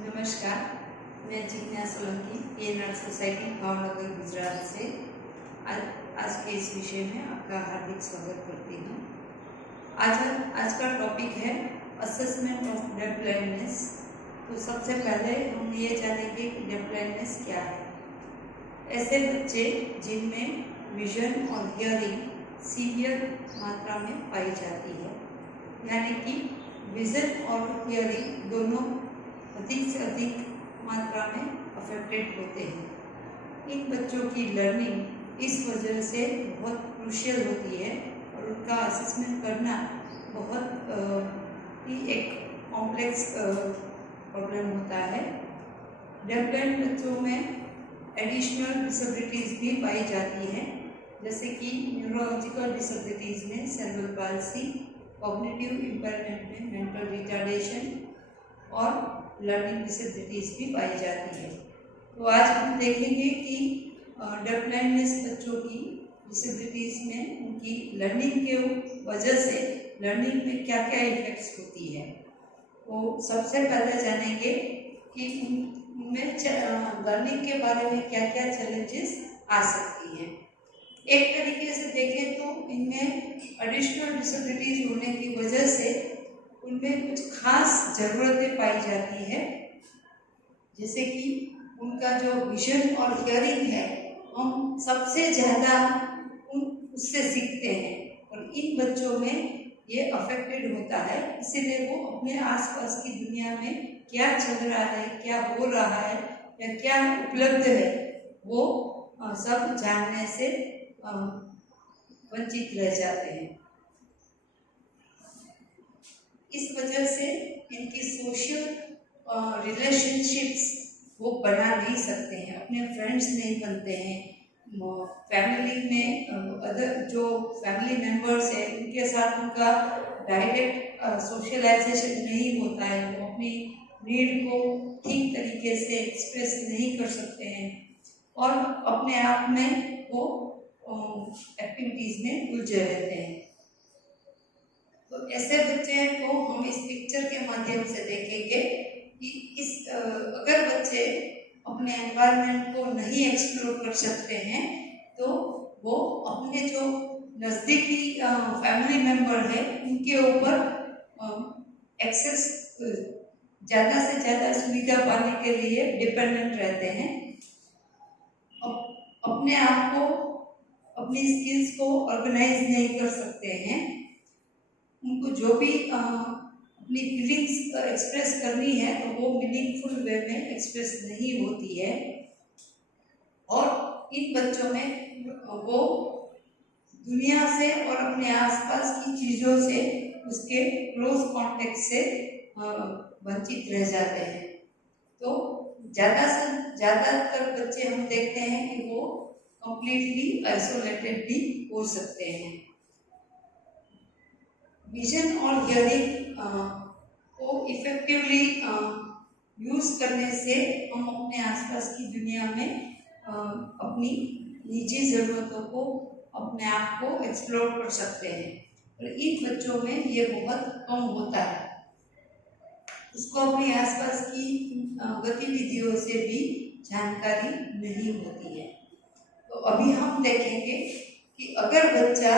नमस्कार, मैं जिज्ञा Solanki PNR society Bhavnagar Gujarat से आज के इस विषय में आपका हार्दिक स्वागत करती हूँ। आज का टॉपिक है असेसमेंट ऑफ डेफ ब्लाइंडनेस। तो सबसे पहले हम ये जानेंगे कि डेफ ब्लाइंडनेस क्या है। ऐसे बच्चे जिनमें विजन और हियरिंग सीवियर मात्रा में पाई जाती है, यानी कि विजन और हियरिंग दोनों अधिक से अधिक मात्रा में अफेक्टेड होते हैं। इन बच्चों की लर्निंग इस वजह से बहुत क्रूशियल होती है और उनका असेसमेंट करना बहुत ही एक कॉम्प्लेक्स प्रॉब्लम होता है। डेफ ब्लाइंड बच्चों में एडिशनल डिसेबिलिटीज़ भी पाई जाती हैं, जैसे कि न्यूरोलॉजिकल डिसेबिलिटीज़ में सेरेब्रल पाल्सी, कॉग्निटिव इम्पेयरमेंट में मेंटल रिटार्डेशन और लर्निंग डिसेबिलिटीज़ भी पाई जाती है। तो आज हम देखेंगे कि डेफ ब्लाइंडनेस बच्चों की डिसेबिलिटीज़ में उनकी लर्निंग के वजह से लर्निंग में क्या क्या इफेक्ट्स होती है। तो सबसे पहले जानेंगे कि उनमें लर्निंग के बारे में क्या क्या चैलेंजेस आ सकती हैं। एक तरीके से देखें तो इनमें एडिशनल डिसेबिलिटीज़ होने की वजह से उनमें कुछ खास ज़रूरतें पाई जाती है, जैसे कि उनका जो विजन और हियरिंग है हम सबसे ज़्यादा उससे सीखते हैं और इन बच्चों में ये अफेक्टेड होता है। इसीलिए वो अपने आसपास की दुनिया में क्या चल रहा है, क्या हो रहा है या क्या उपलब्ध है, वो सब जानने से वंचित रह जाते हैं। इस वजह से इनकी सोशल रिलेशनशिप्स वो बना नहीं सकते हैं, अपने फ्रेंड्स नहीं बनते हैं, फैमिली में अदर जो फैमिली मेंबर्स हैं उनके साथ उनका डायरेक्ट सोशलाइजेशन नहीं होता है। वो अपनी नीड को ठीक तरीके से एक्सप्रेस नहीं कर सकते हैं और अपने आप में वो एक्टिविटीज़ में उलझे रहते हैं। तो ऐसे बच्चे को हम इस पिक्चर के माध्यम से देखेंगे कि अगर बच्चे अपने एनवायरनमेंट को नहीं एक्सप्लोर कर सकते हैं तो वो अपने जो नज़दीकी फैमिली मेंबर है उनके ऊपर एक्सेस ज़्यादा से ज़्यादा सुविधा पाने के लिए डिपेंडेंट रहते हैं। अपने आप को, अपनी स्किल्स को ऑर्गेनाइज नहीं कर सकते हैं। उनको जो भी अपनी फीलिंग्स एक्सप्रेस करनी है तो वो मीनिंगफुल वे में एक्सप्रेस नहीं होती है और इन बच्चों में वो दुनिया से और अपने आसपास की चीज़ों से, उसके क्लोज कॉन्टेक्ट से वंचित रह जाते हैं। तो ज़्यादातर बच्चे हम देखते हैं कि वो कंप्लीटली आइसोलेटेड भी हो सकते हैं। विजन और हियरिंग को इफेक्टिवली यूज़ करने से हम अपने आसपास की दुनिया में अपनी निजी ज़रूरतों को, अपने आप को एक्सप्लोर कर सकते हैं और इन बच्चों में ये बहुत कम होता है। उसको अपने आसपास की गतिविधियों से भी जानकारी नहीं होती है। तो अभी हम देखेंगे कि अगर बच्चा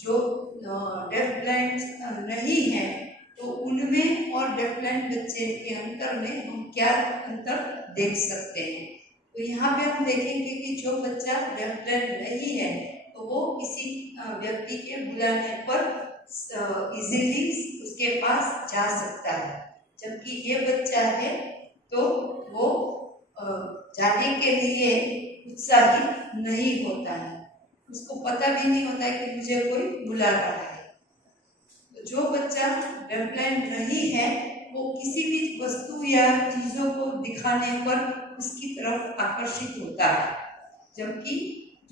जो डेफ ब्लाइंड नहीं है तो उनमें और डेफ ब्लाइंड बच्चे के अंतर में हम क्या अंतर देख सकते हैं। तो यहाँ पे हम देखेंगे कि जो बच्चा डेफ ब्लाइंड नहीं है तो वो किसी व्यक्ति के बुलाने पर इजीली उसके पास जा सकता है, जबकि ये बच्चा है तो वो जाने के लिए उत्साहित नहीं होता है, उसको पता भी नहीं होता है कि मुझे कोई बुला रहा है। तो जो बच्चा डेफ ब्लाइंड नहीं है वो किसी भी वस्तु या चीज़ों को दिखाने पर उसकी तरफ आकर्षित होता है, जबकि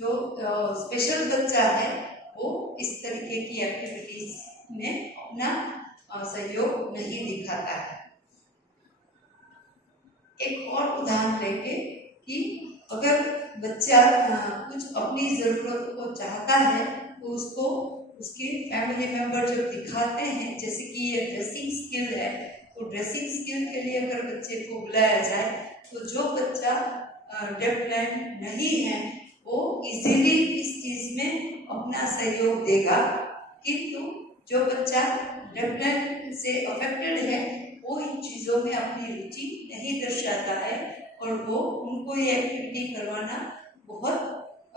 जो स्पेशल बच्चा है वो इस तरीके की एक्टिविटीज में अपना सहयोग नहीं दिखाता है। एक और उदाहरण लेंगे कि अगर बच्चा कुछ अपनी ज़रूरत को चाहता है तो उसको उसके फैमिली मेंबर जब दिखाते हैं, जैसे कि ये ड्रेसिंग स्किल है, तो ड्रेसिंग स्किल के लिए अगर बच्चे को बुलाया जाए तो जो बच्चा डेफ ब्लाइंड नहीं है वो इजीली इस चीज में अपना सहयोग देगा, किंतु जो बच्चा डेफ ब्लाइंड से अफेक्टेड है वो इन चीजों में अपनी रुचि नहीं दर्शाता है और वो उनको ये एक्टिविटी करवाना बहुत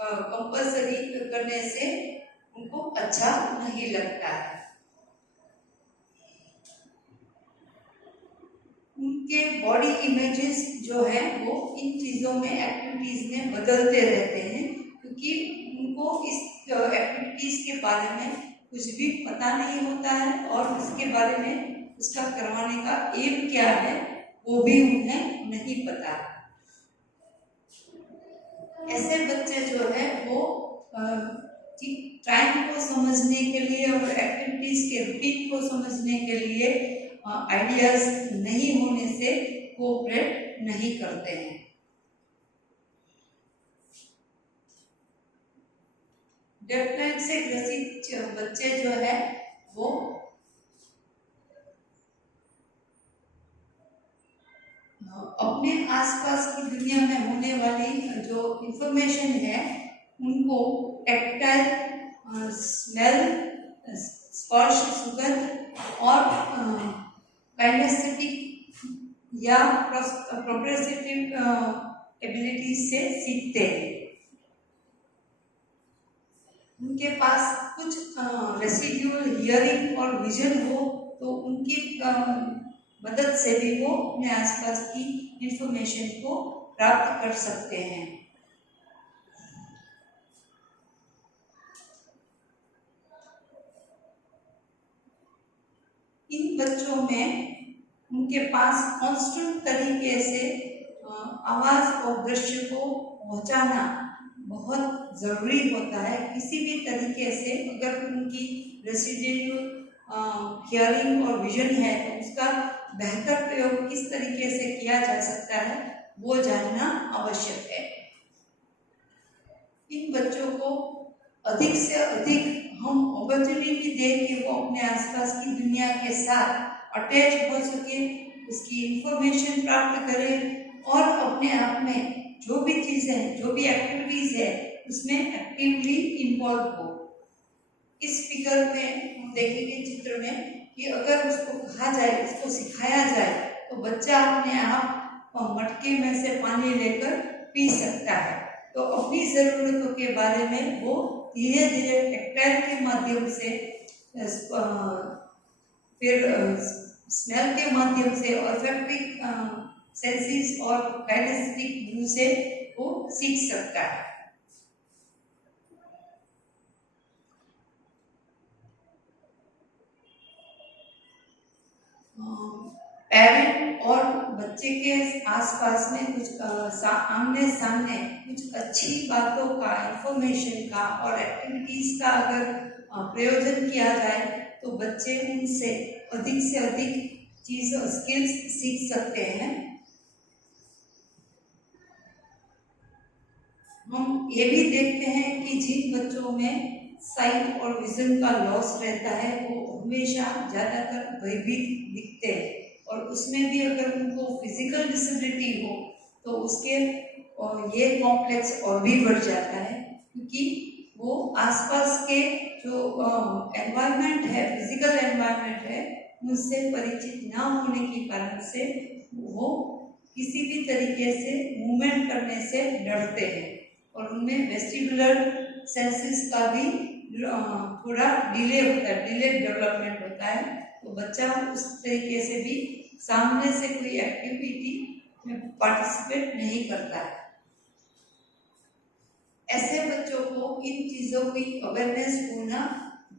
कंपल्सरी करने से उनको अच्छा नहीं लगता है। उनके बॉडी इमेजेस जो है वो इन चीजों में एक्टिविटीज में बदलते रहते हैं, क्योंकि उनको इस एक्टिविटीज के बारे में कुछ भी पता नहीं होता है और उसके बारे में उसका करवाने का एम क्या है वो भी उन्हें नहीं पता है। ऐसे बच्चे जो है वो टाइम को समझने के लिए और एक्टिविटीज के रूटीन को समझने के लिए आइडियाज नहीं होने से कोऑपरेट नहीं करते हैं। डेफ ब्लाइंड से ग्रसित बच्चे जो है वो अपने आसपास की दुनिया में होने वाली जो इंफॉर्मेशन है उनको टैक्टाइल, स्मेल, स्पर्श, सुगंध और काइनेस्थेटिक या प्रोप्रियोसेप्टिव एबिलिटी से सीखते हैं। उनके पास कुछ रेसिड्यूअल हियरिंग और विजन हो तो उनकी मदद से भी वो अपने आसपास की इंफॉर्मेशन को प्राप्त कर सकते हैं। इन बच्चों में उनके पास कांस्टेंट तरीके से आवाज और दृश्य को पहुंचाना बहुत जरूरी होता है। किसी भी तरीके से अगर उनकी रेसिड्यूअल हियरिंग और विजन है तो उसका बेहतर प्रयोग किस तरीके से किया जा सकता है वो जानना आवश्यक है। इन बच्चों को अधिक से अधिक हम अपॉर्चुनिटी दें कि वो अपने आसपास की दुनिया के साथ अटैच हो सके, उसकी इंफॉर्मेशन प्राप्त करें और अपने आप में जो भी चीजें, जो भी एक्टिविटीज है उसमें एक्टिवली इन्वॉल्व हो। इस फिगर में हम देखेंगे चित्र में कि अगर उसको कहा जाए, उसको सिखाया जाए तो बच्चा अपने आप मटके में से पानी लेकर पी सकता है। तो अपनी जरूरतों के बारे में वो धीरे धीरे टैक्टाइल के माध्यम से, फिर स्मेल के माध्यम से, ऑल्फैक्टिक सेंसेस और काइनेस्थेटिक व्यू से वो सीख सकता है। पेरेंट और बच्चे के आसपास में कुछ आमने सामने कुछ अच्छी बातों का, इंफॉर्मेशन का और एक्टिविटीज का अगर प्रयोजन किया जाए तो बच्चे उनसे अधिक चीज और स्किल्स सीख सकते हैं। हम ये भी देखते हैं कि जिन बच्चों में साइट और विजन का लॉस रहता है वो हमेशा ज्यादातर भयभीत दिखते हैं और उसमें भी अगर उनको फिजिकल डिसेबिलिटी हो तो उसके ये कॉम्प्लेक्स और भी बढ़ जाता है, क्योंकि वो आसपास के जो एनवायरनमेंट है, फिजिकल एनवायरनमेंट है, उनसे परिचित ना होने के कारण से वो किसी भी तरीके से मूवमेंट करने से डरते हैं और उनमें वेस्टिबुलर सेंसेस का भी थोड़ा डिले होता है, डिलेड डेवलपमेंट होता है। तो बच्चा उस तरीके से भी सामने से कोई एक्टिविटी में पार्टिसिपेट नहीं करता है। ऐसे बच्चों को इन चीजों की अवेयरनेस होना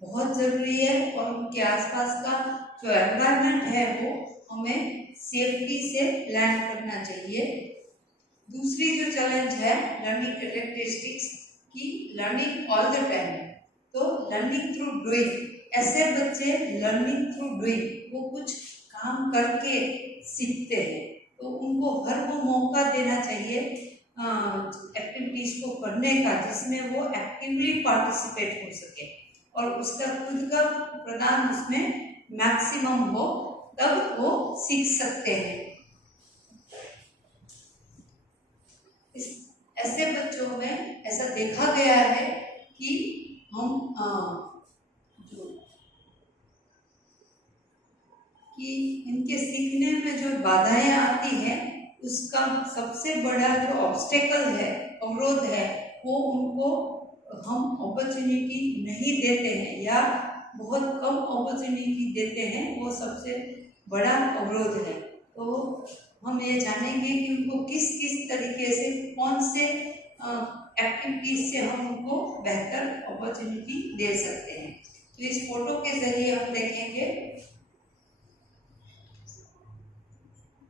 बहुत जरूरी है और उनके आसपास का जो एनवायरनमेंट है वो हमें सेफ्टी से लैंड करना चाहिए। दूसरी जो चैलेंज है लर्निंग कैरेक्टरिस्टिक्स की, लर्निंग ऑल द टाइम, तो लर्निंग थ्रू डूइंग। ऐसे बच्चे लर्निंग थ्रू डूइंग, वो कुछ काम करके सीखते हैं, तो उनको हर वो मौका देना चाहिए एक्टिविटीज को करने का जिसमें वो एक्टिवली पार्टिसिपेट हो सके और उसका खुद का प्रदान उसमें मैक्सिमम हो, तब वो सीख सकते हैं। ऐसे बच्चों में ऐसा देखा गया है कि हम कि इनके सीखने में जो बाधाएं आती हैं उसका सबसे बड़ा जो ऑब्स्टेकल है, अवरोध है, वो उनको हम अपॉर्चुनिटी नहीं देते हैं या बहुत कम अपॉर्चुनिटी देते हैं, वो सबसे बड़ा अवरोध है। तो हम ये जानेंगे कि उनको किस किस तरीके से, कौन से एक्टिविटीज से हम उनको बेहतर अपॉर्चुनिटी दे सकते हैं। तो इस फोटो के जरिए हम देखेंगे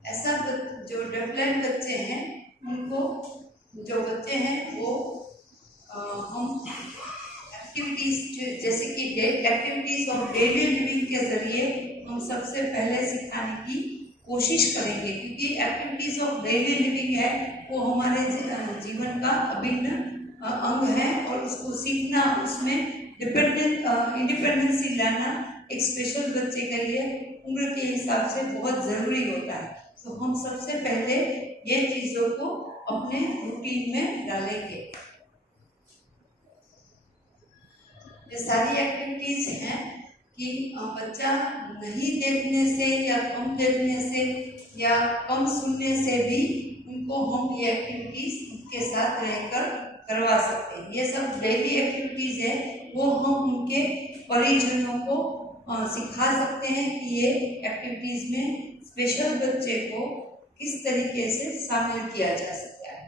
ऐसा जो डेवलप्ड बच्चे हैं उनको, जो बच्चे हैं वो हम एक्टिविटीज जैसे कि एक्टिविटीज ऑफ डेली लिविंग के जरिए हम सबसे पहले सिखाने की कोशिश करेंगे, क्योंकि एक्टिविटीज ऑफ डेली लिविंग है वो हमारे जीवन का अभिन्न अंग है और उसको सीखना, उसमें इंडिपेंडेंसी लाना एक स्पेशल बच्चे के लिए उम्र के हिसाब से बहुत ज़रूरी होता है। तो हम सबसे पहले ये चीज़ों को अपने रूटीन में डालेंगे। ये सारी एक्टिविटीज हैं कि बच्चा नहीं देखने से या कम देखने से या कम सुनने से भी उनको हम ये एक्टिविटीज उनके साथ रहकर करवा सकते हैं। ये सब डेली एक्टिविटीज है, वो हम उनके परिजनों को सिखा सकते हैं कि ये एक्टिविटीज में स्पेशल बच्चे को किस तरीके से शामिल किया जा सकता है।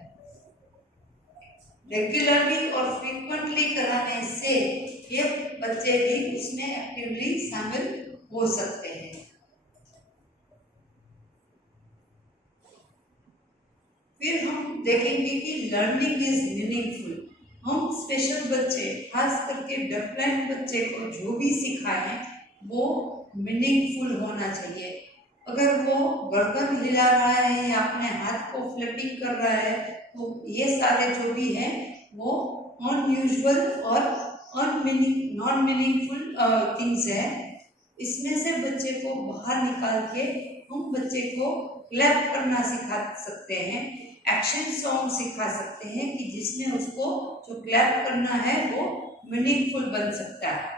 रेगुलरली और फ्रीक्वेंटली कराने से ये बच्चे भी उसमें एक्टिवली शामिल हो सकते हैं। फिर हम देखेंगे कि लर्निंग इज मीनिंगफुल। हम स्पेशल बच्चे, खास करके डेफलाइंड बच्चे को जो भी सिखाएं वो मीनिंगफुल होना चाहिए। अगर वो गर्दन हिला रहा है या अपने हाथ को फ्लिपिंग कर रहा है तो ये सारे जो भी हैं वो अनयूजुअल और नॉन मीनिंगफुल थिंग्स है। इसमें से बच्चे को बाहर निकाल के हम बच्चे को क्लैप करना सिखा सकते हैं, एक्शन सॉन्ग सिखा सकते हैं कि जिसमें उसको जो क्लैप करना है वो मीनिंगफुल बन सकता है।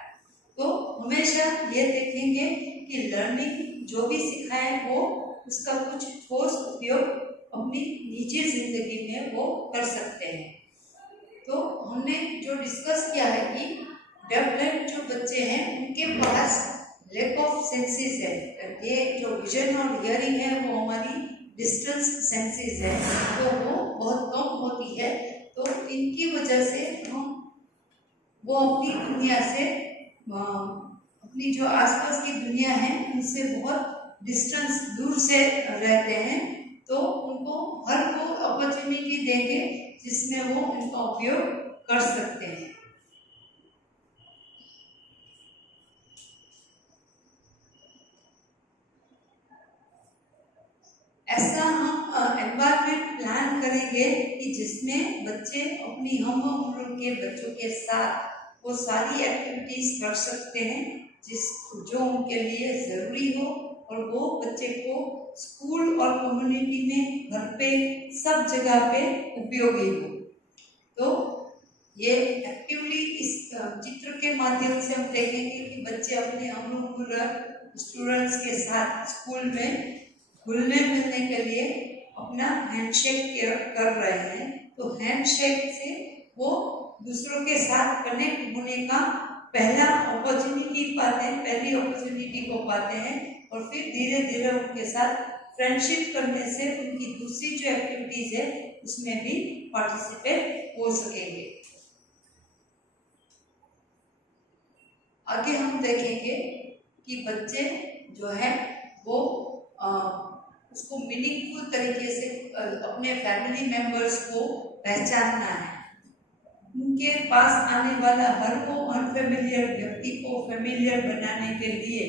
तो हमेशा ये देखेंगे कि लर्निंग जो भी सिखाए वो उसका कुछ ठोस उपयोग अपनी निजी जिंदगी में वो कर सकते हैं। तो हमने जो डिस्कस किया है कि डेवलप्ड जो बच्चे हैं उनके पास लैक ऑफ सेंसेस है, ये जो विजन और हियरिंग है वो हमारी डिस्टेंस सेंसेस है, तो वो बहुत कम होती है। तो इनकी वजह से हम वो अपनी दुनिया से, अपनी जो आसपास की दुनिया है उनसे बहुत डिस्टेंस, दूर से रहते हैं। तो उनको हर वो अपॉर्चुनिटी देंगे जिसमें वो इनका उपयोग कर सकते हैं। ऐसा हम एनवायरनमेंट प्लान करेंगे कि जिसमें बच्चे अपनी हम उम्र के बच्चों के साथ वो सारी एक्टिविटीज कर सकते हैं जो उनके लिए ज़रूरी हो, और वो बच्चे को स्कूल और कम्युनिटी में, घर पे, सब जगह पे उपयोगी हो। तो ये एक्टिवली इस चित्र के माध्यम से हम देखेंगे कि बच्चे अपने हम उम्र स्टूडेंट्स के साथ स्कूल में घुलने मिलने के लिए अपना हैंडशेक कर रहे हैं। तो हैंडशेक से वो दूसरों के साथ कनेक्ट होने का पहली अपॉर्चुनिटी को पाते हैं, और फिर धीरे धीरे उनके साथ फ्रेंडशिप करने से उनकी दूसरी जो एक्टिविटीज है उसमें भी पार्टिसिपेट हो सकेंगे। आगे हम देखेंगे कि बच्चे जो है वो उसको मीनिंगफुल तरीके से अपने फैमिली मेंबर्स को पहचानना है। उनके पास आने वाला हर वो अनफेमिलियर व्यक्ति को फेमिलियर बनाने के लिए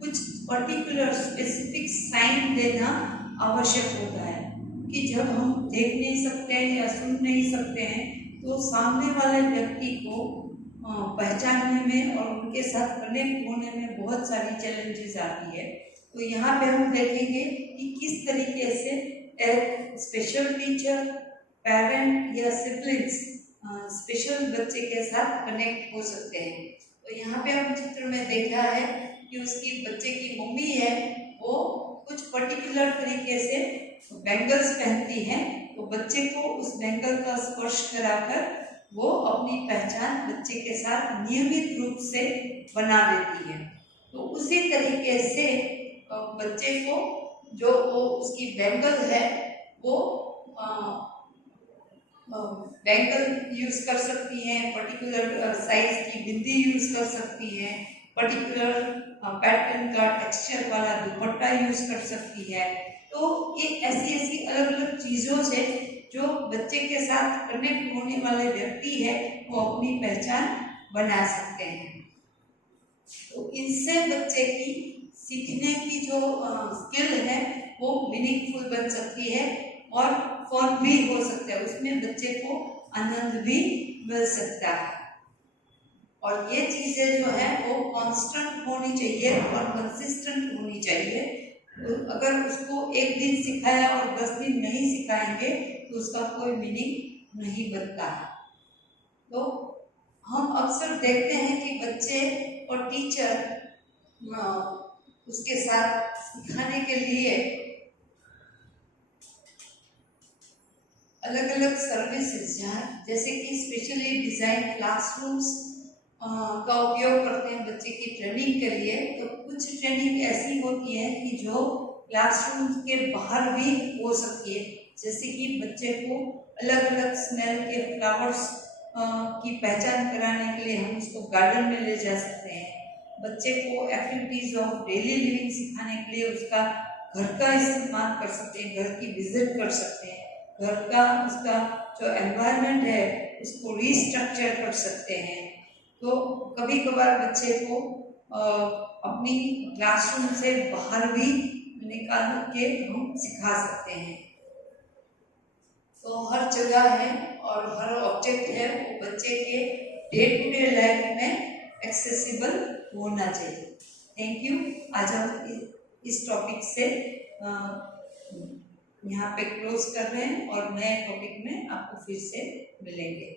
कुछ पर्टिकुलर स्पेसिफिक साइन देना आवश्यक होता है कि जब हम देख नहीं सकते हैं या सुन नहीं सकते हैं तो सामने वाले व्यक्ति को पहचानने में और उनके साथ कनेक्ट होने में बहुत सारी चैलेंजेस आती है। तो यहाँ पे हम देखेंगे कि किस तरीके से एक स्पेशल टीचर, पेरेंट या सिबलिंग्स स्पेशल बच्चे के साथ कनेक्ट हो सकते हैं। तो यहाँ पे हम चित्र में देखा है कि उसकी बच्चे की मम्मी है, वो कुछ पर्टिकुलर तरीके से बैंगल्स पहनती हैं, तो बच्चे को उस बैंगल का स्पर्श कराकर वो अपनी पहचान बच्चे के साथ नियमित रूप से बना लेती है। तो उसी तरीके से बच्चे को जो वो उसकी बैंगल है वो बैंगल यूज कर सकती हैं, पर्टिकुलर साइज की बिंदी यूज कर सकती है, पर्टिकुलर पैटर्न का टेक्सचर वाला दुपट्टा यूज कर सकती है। तो ये ऐसी ऐसी अलग अलग चीजों से जो बच्चे के साथ कनेक्ट होने वाले व्यक्ति है वो अपनी पहचान बना सकते हैं। तो इनसे बच्चे की सीखने की जो स्किल है वो मीनिंगफुल बन सकती है और फन भी हो सकता है, उसमें बच्चे को आनंद भी मिल सकता है। और ये चीजें जो है वो कांस्टेंट होनी चाहिए और कंसिस्टेंट होनी चाहिए। तो अगर उसको एक दिन सिखाया और 10 दिन नहीं सिखाएंगे तो उसका कोई मीनिंग नहीं बनता है। तो हम अक्सर देखते हैं कि बच्चे और टीचर उसके साथ सिखाने के लिए अलग अलग सर्विसेज जैसे कि स्पेशली डिजाइन क्लासरूम्स का उपयोग करते हैं बच्चे की ट्रेनिंग के लिए। तो कुछ ट्रेनिंग ऐसी होती है कि जो क्लासरूम के बाहर भी हो सकती है, जैसे कि बच्चे को अलग अलग स्मेल के फ्लावर्स की पहचान कराने के लिए हम उसको गार्डन में ले जा सकते हैं। बच्चे को एक्टिविटीज ऑफ डेली लिविंग सिखाने के लिए उसका घर का इस्तेमाल कर सकते हैं, घर की विजिट कर सकते हैं, घर का उसका जो एनवायरनमेंट है उसको रिस्ट्रक्चर कर सकते हैं। तो कभी कभार बच्चे को अपनी क्लासरूम से बाहर भी निकाल के हम सिखा सकते हैं। तो हर जगह है और हर ऑब्जेक्ट है वो बच्चे के डे टू डे लाइफ में एक्सेसिबल होना चाहिए। Thank you. आज हम इस टॉपिक से यहाँ पे क्लोज कर रहे हैं और नए टॉपिक में आपको फिर से मिलेंगे।